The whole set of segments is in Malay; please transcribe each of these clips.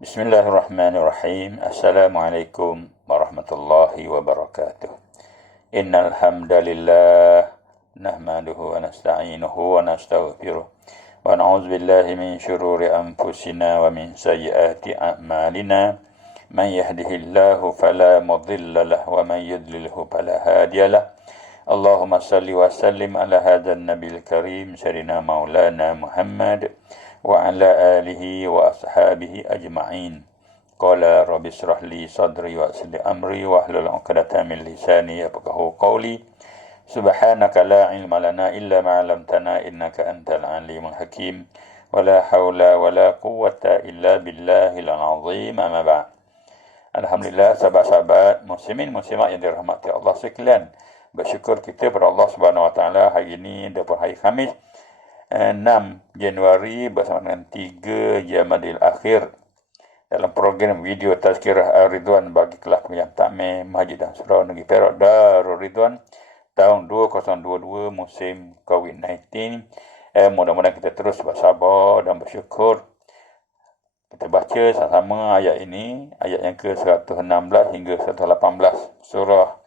Bismillahirrahmanirrahim. Assalamualaikum warahmatullahi wabarakatuh. Innal hamdalillah nahmaduhu wa nasta'inuhu wa nastaghfiruh wa na'udzu billahi min shururi anfusina wa min sayyiati a'malina. Man yahdihillahu fala mudilla lahu wa man yudlilhu fala hadiyalah. Allahumma salli wa sallim ala hadzal nabiyil karim sayyidina maulana Muhammad wa ala alihi wa ashabihi ajma'in. Qala rabbi shrah li sadri wa yassir li amri wa hlul 'uqdatam min lisani yafqahu qawli. Subhanaka la ilma lana illa ma 'allamtana innaka antal alimul hakim. Wa la haula wa la quwwata illa billahil azim. Amma ba'd. Alhamdulillah, sahabat-sahabat muslimin muslimat yang dirahmati Allah sekalian. Bersyukur kita kepada Allah Subhanahu wa taala hari ini dapat hari Khamis 6 Januari bersama dengan 3 Jamadil Akhir dalam program video Tazkirah Ridwan bagi kelas pengajian takmir Masjid dan Surau Negeri Perak Darul Ridwan tahun 2022 musim COVID-19. Mudah-mudahan kita terus bersabar dan bersyukur. Kita baca sama-sama ayat ini, ayat yang ke-116 hingga 118 surah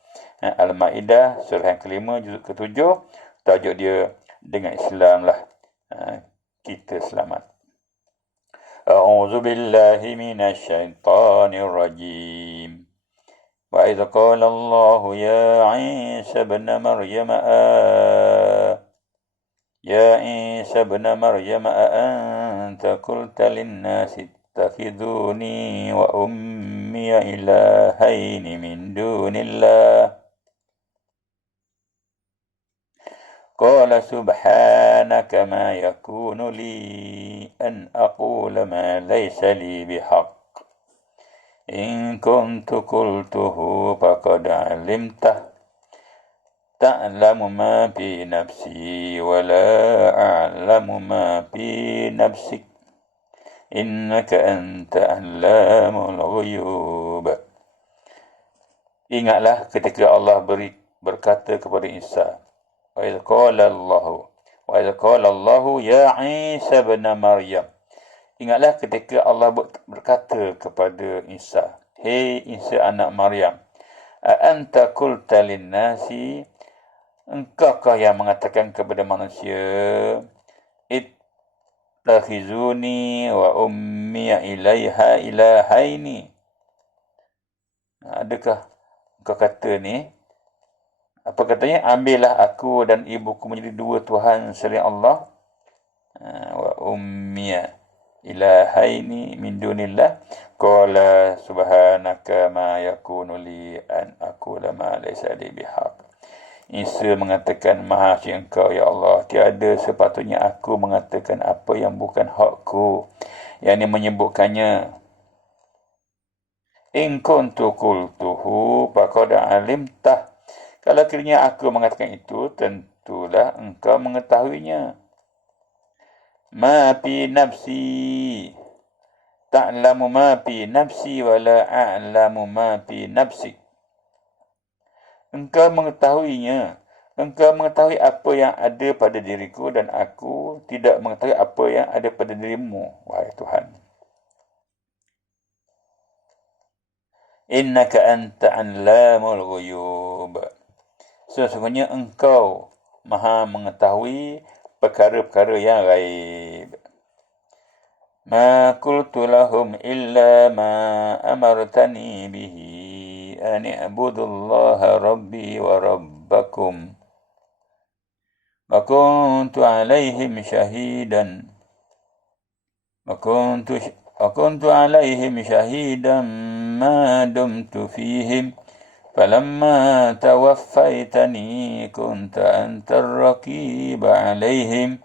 Al-Ma'idah, surah yang kelima juzuk ke-7. Tajuk dia dengan Islam lah kita selamat. A'udzu billahi minasy syaithanir rajim. Wa idz qala Allah ya Isa ibn Maryam anta qulta lin-nasi ittakhiduni wa ummi ilahaini min dunillah. Qala subhanaka ma yakunu li an aqula ma laysa li bihaqq. In kuntu qultuhu faqad 'alimtah. Ta'lamu ma fi nafsi wa la a'lamu ma fi nafsik. Innaka anta 'allamul ghuyub. Ingatlah ketika Allah berkata kepada Isa, Wa idz qala Allah ya Isa ibn Maryam. Ingatlah ketika Allah berkata kepada Isa, Hei Isa anak Maryam, anta qulta lin-nasi, engkaukah yang mengatakan kepada manusia, ittakhizuni wa ummi ilaiha ilahaini. Adakah engkau kata ni, apa katanya, ambillah aku dan ibuku menjadi dua Tuhan selain Allah. Wa ummiya ilahaini min dunillah. Qala subhanaka ma yakunu li an aqula ma laysa li bihaq. Isa mengatakan, maha suci engkau ya Allah, tiada sepatutnya aku mengatakan apa yang bukan hakku, yang ini menyebutkannya. In kuntu qultuhu faqad alimtah. Kalau kiranya aku mengatakan itu, tentulah engkau mengetahuinya. Ma fi nafsi. Ta'lamu ma fi nafsi wa la a'lamu ma fi nafsik. Engkau mengetahuinya. Engkau mengetahui apa yang ada pada diriku dan aku tidak mengetahui apa yang ada pada dirimu, wahai Tuhan. Innaka anta 'allamul ghuyub. Sesungguhnya engkau maha mengetahui perkara-perkara yang ghaib. Ma qultu lahum illa ma amartani bihi an i'budullaha rabbi wa rabbakum. Wa kuntu 'alaihim shahidan. Wa kuntu 'alaihim shahidan ma dumtu fihim. Falamma tawaffaitani kunta antar raqib 'alaihim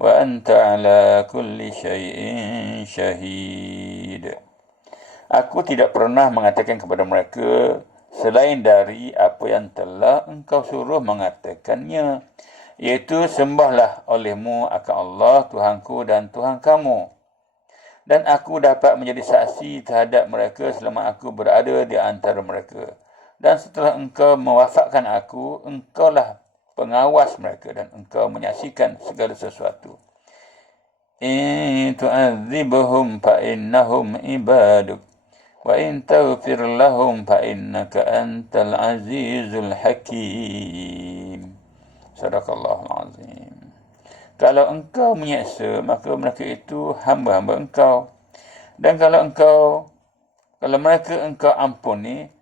wa anta 'ala kulli syai'in syahid. Aku tidak pernah mengatakan kepada mereka selain dari apa yang telah engkau suruh mengatakannya, iaitu sembahlah olehmu akan Allah Tuhanku dan Tuhan kamu. Dan aku dapat menjadi saksi terhadap mereka selama aku berada di antara mereka. Dan setelah engkau mewafatkan aku, engkaulah pengawas mereka dan engkau menyaksikan segala sesuatu. in tu'adzibhum fa innahum ibaduk wa in taghfir lahum fa innaka antal azizul hakim. Sadaqallahul azim. Kalau engkau menyeksa, maka mereka itu hamba-hamba engkau. Dan kalau mereka engkau ampuni,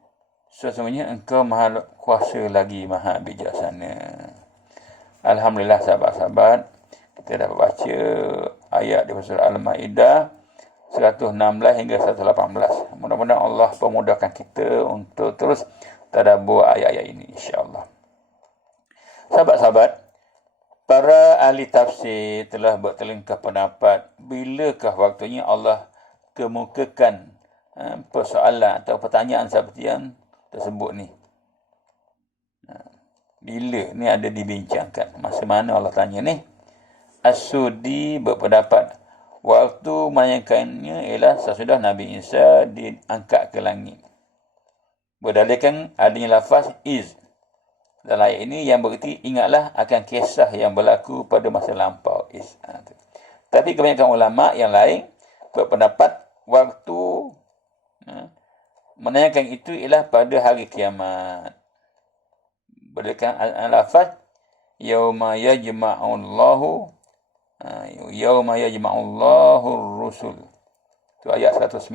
sesungguhnya engkau maha kuasa lagi, maha bijaksana. Alhamdulillah sahabat-sahabat, kita dapat baca ayat di surah Al-Ma'idah 116 hingga 118. Mudah-mudahan Allah pemudahkan kita untuk terus tadabbur ayat-ayat ini, insya-Allah. Sahabat-sahabat, para ahli tafsir telah bertelingkah pendapat bilakah waktunya Allah kemukakan persoalan atau pertanyaan seperti yang tersebut ni. Bila ni ada dibincangkan, masa mana Allah tanya ni? As-Sudi berpendapat waktu menanyakannya ialah sesudah Nabi Isa diangkat ke langit. Berdalilkan adanya lafaz iz dalam ayat ini yang bererti ingatlah akan kisah yang berlaku pada masa lampau. Iz. Tapi kebanyakan ulama yang lain berpendapat waktu menanyakan itu ialah pada hari kiamat. Berdasarkan al-lafaz yauma yajma'ullahu ar-rusul. Itu ayat 109.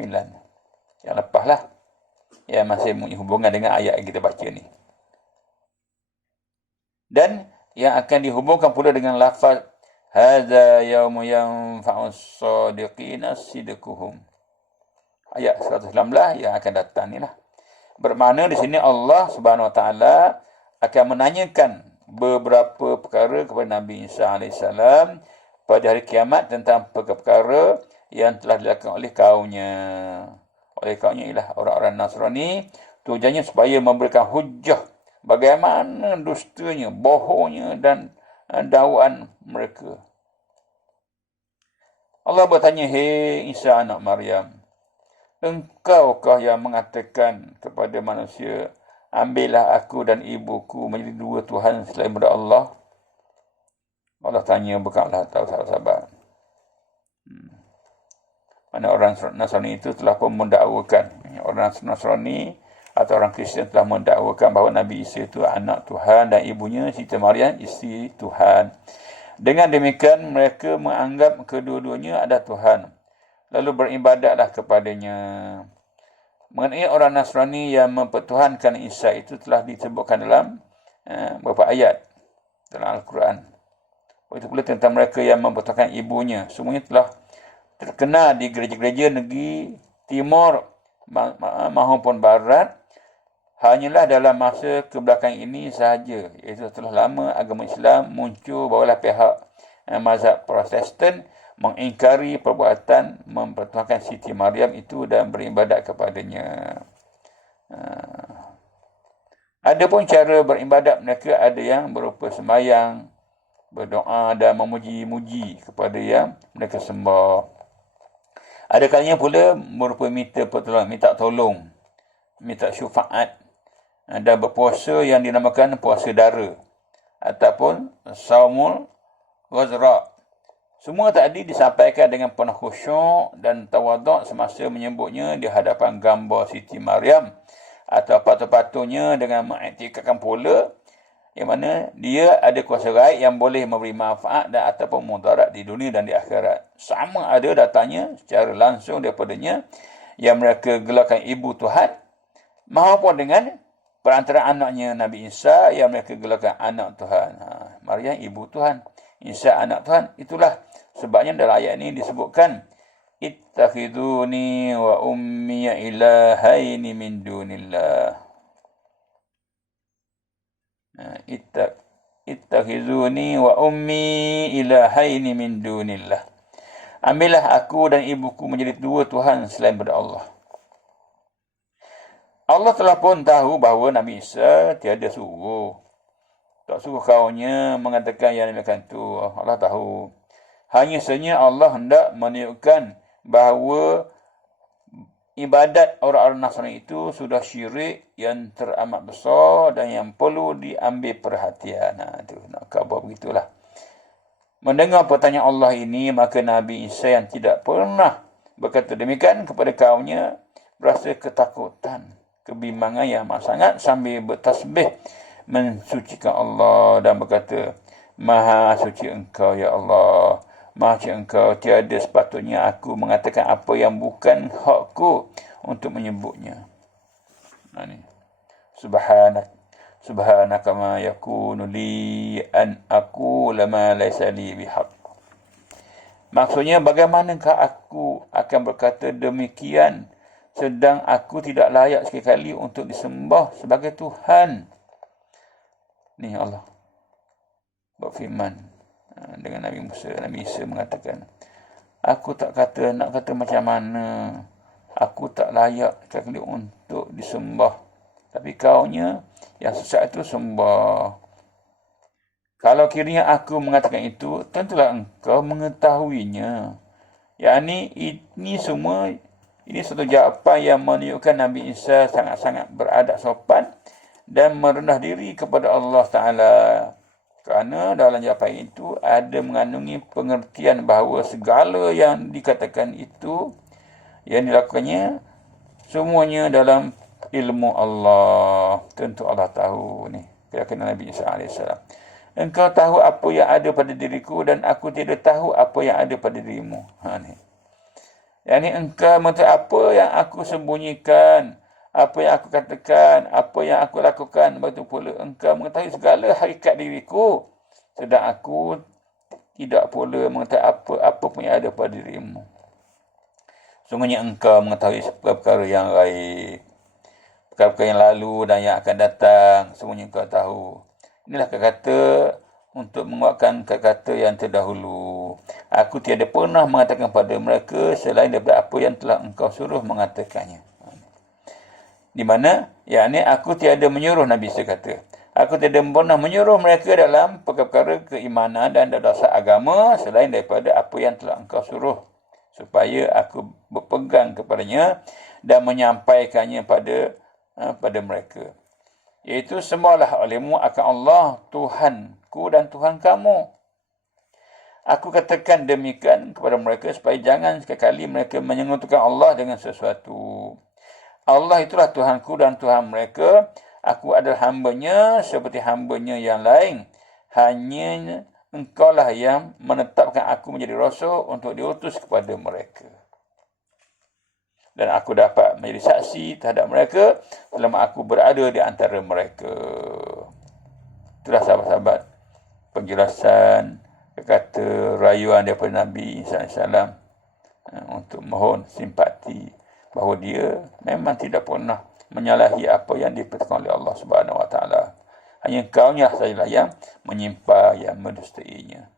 Yang lepaslah. Yang masih mempunyai hubungan dengan ayat yang kita baca ni. Dan yang akan dihubungkan pula dengan lafaz hadza yaumu yanfa'us shadiqina sidquhum. Ayat 119 yang akan datang ni lah. Bermakna di sini Allah Subhanahu Wa Taala akan menanyakan beberapa perkara kepada Nabi Isa AS pada hari kiamat tentang perkara-perkara yang telah dilakukan oleh kaumnya. Oleh kaumnya ialah orang-orang Nasrani. Tujuannya supaya memberikan hujah bagaimana dustanya, bohongnya dan dakwaan mereka. Allah bertanya, "Hei Isa anak Maryam, engkaukah yang mengatakan kepada manusia, ambillah aku dan ibuku menjadi dua Tuhan selain daripada Allah?" Allah tanya, bukanlah tahu sahabat-sahabat. Mana orang Nasrani itu telah pun mendakwakan. Orang Nasrani atau orang Kristian telah mendakwakan bahawa Nabi Isa itu anak Tuhan dan ibunya Siti Maryam isteri Tuhan. Dengan demikian mereka menganggap kedua-duanya ada Tuhan. Lalu beribadatlah kepadanya. Mengenai orang Nasrani yang mempertuhankan Isa itu telah disebutkan dalam beberapa ayat dalam Al-Quran. Itu pula tentang mereka yang mempertuhankan ibunya. Semuanya telah terkenal di gereja-gereja negeri timur maupun barat. Hanyalah dalam masa kebelakangan ini sahaja, iaitu setelah lama agama Islam muncul, barulah pihak mazhab Protestan mengingkari perbuatan mempertuhankan Siti Maryam itu dan beribadat kepadanya. Ada pun cara beribadat mereka ada yang berupa sembahyang, berdoa dan memuji-muji kepada yang mereka sembah. Ada kalanya pula berupa minta pertolongan, minta tolong, minta syafaat dan berpuasa yang dinamakan puasa dara ataupun saumul ghazra. Semua tadi disampaikan dengan penuh khusyuk dan tawaduk semasa menyebutnya di hadapan gambar Siti Maryam, atau patut-patutnya dengan mengiktikadkan pula yang mana dia ada kuasa gaib yang boleh memberi manfaat dan ataupun mudarat di dunia dan di akhirat. Sama ada datanya secara langsung daripadanya yang mereka gelarkan ibu Tuhan, maupun dengan perantaraan anaknya Nabi Isa yang mereka gelarkan anak Tuhan. Maryam ibu Tuhan, Isa anak Tuhan. Itulah sebabnya dalam ayat ini disebutkan ittakhiduni wa ummiya ilahaini min dunillah. Ittakhiduni wa ummi ilahaini min dunillah. Ambillah aku dan ibuku menjadi dua Tuhan selain daripada Allah. Allah telah pun tahu bahawa Nabi Isa tiada suruh. Tak suruh kaumnya mengatakan yang demikian itu. Allah tahu. Hanya sahaja Allah hendak menunjukkan bahawa ibadat orang-orang Nasrani itu sudah syirik yang teramat besar dan yang perlu diambil perhatian. Itu nak khabar begitulah. Mendengar pertanyaan Allah ini, maka Nabi Isa yang tidak pernah berkata demikian kepada kaumnya berasa ketakutan, kebimbangan yang amat sangat sambil bertasbih mensucikan Allah dan berkata, Maha suci Engkau ya Allah, Maha suci Engkau, tiada sepatutnya aku mengatakan apa yang bukan hakku untuk menyebutnya. Subhanaka ma yakunu li an aqula ma laysa li bihaq. Maksudnya, bagaimanakah aku akan berkata demikian sedang aku tidak layak sekali untuk disembah sebagai Tuhan. Ni Allah berfirman dengan Nabi Musa. Nabi Isa mengatakan, aku tak kata, nak kata macam mana, aku tak layak sekali untuk disembah, tapi kaunya yang sesat itu sembah. Kalau kiranya aku mengatakan itu, tentulah engkau mengetahuinya. Ini semua, ini satu jawapan yang menunjukkan Nabi Isa sangat-sangat beradab sopan dan merendah diri kepada Allah Ta'ala. Kerana dalam jawapan itu ada mengandungi pengertian bahawa segala yang dikatakan itu, yang dilakukannya, semuanya dalam ilmu Allah. Tentu Allah tahu ni. Keyakinan Nabi Isa AS. Engkau tahu apa yang ada pada diriku dan aku tidak tahu apa yang ada pada dirimu. Engkau mengetahui apa yang aku sembunyikan, apa yang aku katakan, apa yang aku lakukan. Begitu pula engkau mengetahui segala hakikat diriku, sedang aku tidak pula mengetahui apa pun yang ada pada dirimu. Sungguhnya engkau mengetahui perkara yang gaib, perkara yang lalu dan yang akan datang, semuanya engkau tahu. Inilah kata-kata untuk menguatkan kata-kata yang terdahulu. Aku tiada pernah mengatakan pada mereka selain daripada apa yang telah engkau suruh mengatakannya. Di mana? Aku tiada menyuruh, Nabi Isa kata. Aku tiada pernah menyuruh mereka dalam perkara-perkara keimanan dan dasar agama selain daripada apa yang telah engkau suruh, supaya aku berpegang kepadanya dan menyampaikannya pada mereka. Iaitu sembahlah olehmu akan Allah, Tuhanku dan Tuhan kamu. Aku katakan demikian kepada mereka supaya jangan sekali mereka menyekutukan Allah dengan sesuatu. Allah itulah Tuhanku dan Tuhan mereka. Aku adalah hambanya seperti hambanya yang lain. Hanya engkaulah yang menetapkan aku menjadi rasul untuk diutus kepada mereka. Dan aku dapat menjadi saksi terhadap mereka selama aku berada di antara mereka. Itulah sahabat-sahabat penjelasan kata rayuan daripada Nabi SAW untuk mohon simpati bahawa dia memang tidak pernah menyalahi apa yang diperintahkan oleh Allah Subhanahu Wa Taala. Hanya kaunya sajalah yang menyimpan, yang mendustainya.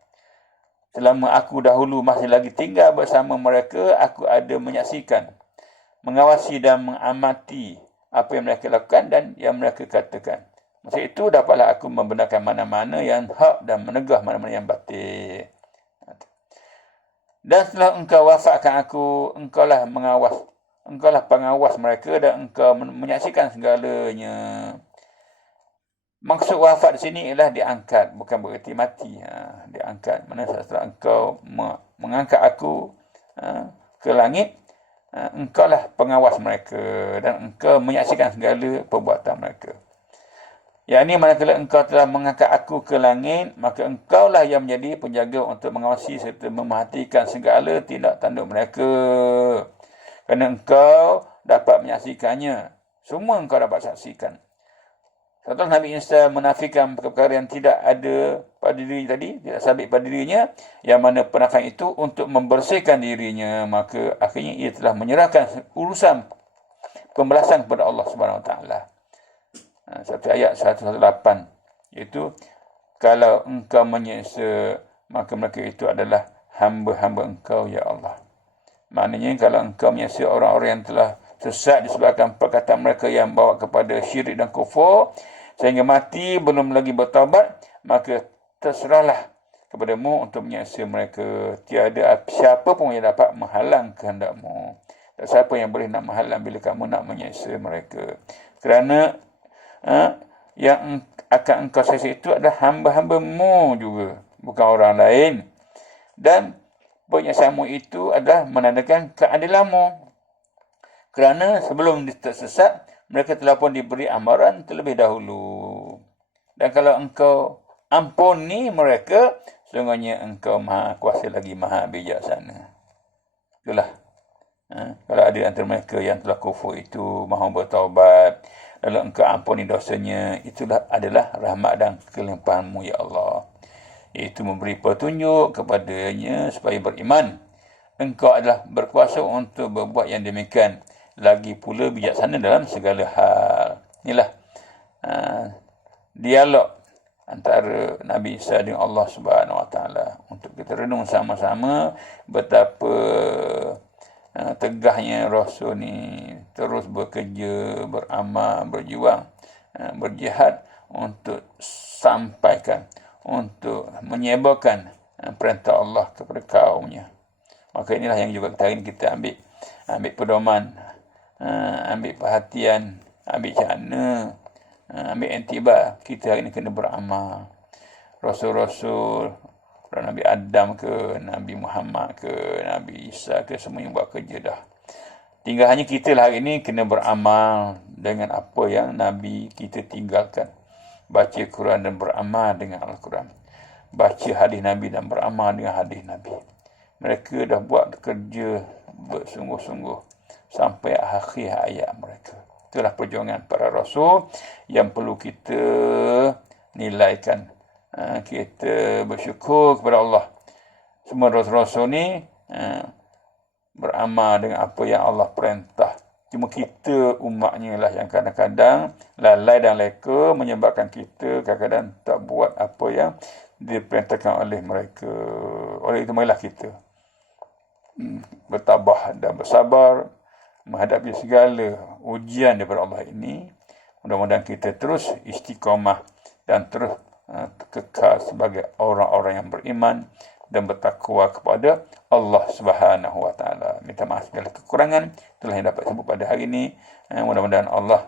Selama aku dahulu masih lagi tinggal bersama mereka, aku ada menyaksikan, mengawasi dan mengamati apa yang mereka lakukan dan yang mereka katakan. Masa itu dapatlah aku membenarkan mana-mana yang hak dan menegah mana-mana yang batil. Dan setelah engkau wafatkan aku, engkaulah pengawas mereka dan engkau menyaksikan segalanya. Maksud wafat di sini ialah diangkat, bukan bererti mati. Diangkat. Mana setelah engkau mengangkat aku ke langit, engkaulah pengawas mereka dan engkau menyaksikan segala perbuatan mereka. Manakala engkau telah mengangkat aku ke langit, maka engkaulah yang menjadi penjaga untuk mengawasi serta memerhatikan segala tindak tanduk mereka. Kerana engkau dapat menyaksikannya. Semua engkau dapat saksikan. Setelah Nabi Isa menafikan perkara yang tidak ada pada diri tadi, tidak sabit pada dirinya, yang mana penafian itu untuk membersihkan dirinya, maka akhirnya ia telah menyerahkan urusan pembalasan kepada Allah Subhanahu Wa Taala. Seperti ayat 118, iaitu kalau engkau menyiksa, maka mereka itu adalah hamba-hamba engkau ya Allah. Maknanya kalau engkau menyiksa orang-orang yang telah sesat disebabkan perkataan mereka yang bawa kepada syirik dan kufur sehingga mati belum lagi bertaubat, maka terserahlah kepadamu untuk menyiksa mereka. Tiada siapa pun yang dapat menghalang kehendakmu. Tak siapa yang boleh nak menghalang bila kamu nak menyiksa mereka. Kerana yang akan engkau siksa itu adalah hamba-hambamu juga, bukan orang lain. Dan penyasamu itu adalah menandakan keadilanmu. Kerana sebelum tersesat, mereka telah pun diberi amaran terlebih dahulu. Dan kalau engkau ampuni mereka, sesungguhnya engkau maha kuasa lagi maha bijaksana. Itulah. Kalau ada antara mereka yang telah kufur itu mahu bertaubat, lalu engkau ampuni dosanya, itulah adalah rahmat dan kelimpahanmu ya Allah. Iaitu memberi petunjuk kepadanya supaya beriman. Engkau adalah berkuasa untuk berbuat yang demikian. Lagi pula bijaksana dalam segala hal. Inilah dialog antara Nabi Isa dengan Allah Subhanahu Wa Taala, untuk kita renung sama-sama betapa tegahnya Rasul ni terus bekerja, beramal, berjuang, berjihad untuk sampaikan, untuk menyebarkan perintah Allah kepada kaumnya. Maka inilah yang juga hari ini kita ambil pedoman, ambil perhatian, ambil cakna, ambil intibar. Kita hari ini kena beramal. Rasul-rasul, Nabi Adam ke, Nabi Muhammad ke, Nabi Isa ke, semua yang buat kerja dah. Tinggal hanya kita lah hari ini kena beramal dengan apa yang Nabi kita tinggalkan. Baca Quran dan beramal dengan Al-Quran. Baca hadis Nabi dan beramal dengan hadis Nabi. Mereka dah buat kerja bersungguh-sungguh sampai akhir hayat mereka. Itulah perjuangan para rasul yang perlu kita nilaikan. Kita bersyukur kepada Allah. Semua rasul-rasul ni beramal dengan apa yang Allah perintah. Cuma kita umatnya lah yang kadang-kadang lalai dan leka, menyebabkan kita kadang-kadang tak buat apa yang diperintahkan oleh mereka. Oleh itu marilah kita bertabah dan bersabar menghadapi segala ujian daripada Allah ini. Mudah-mudahan kita terus istiqamah dan terus kekal sebagai orang-orang yang beriman dan bertakwa kepada Allah Subhanahu Wa Taala. Minta maaf segala kekurangan. Itulah yang dapat sebut pada hari ini. Mudah-mudahan Allah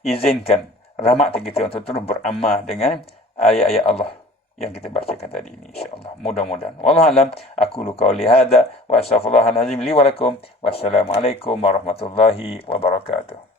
izinkan rahmat kita untuk terus beramal dengan ayat-ayat Allah yang kita bacakan tadi ini, insya-Allah. Mudah-mudahan. Wallahu alam. Aqulu qawli hadza wa astaghfirullahal azim li wa lakum. Wassalamualaikum warahmatullahi wabarakatuh.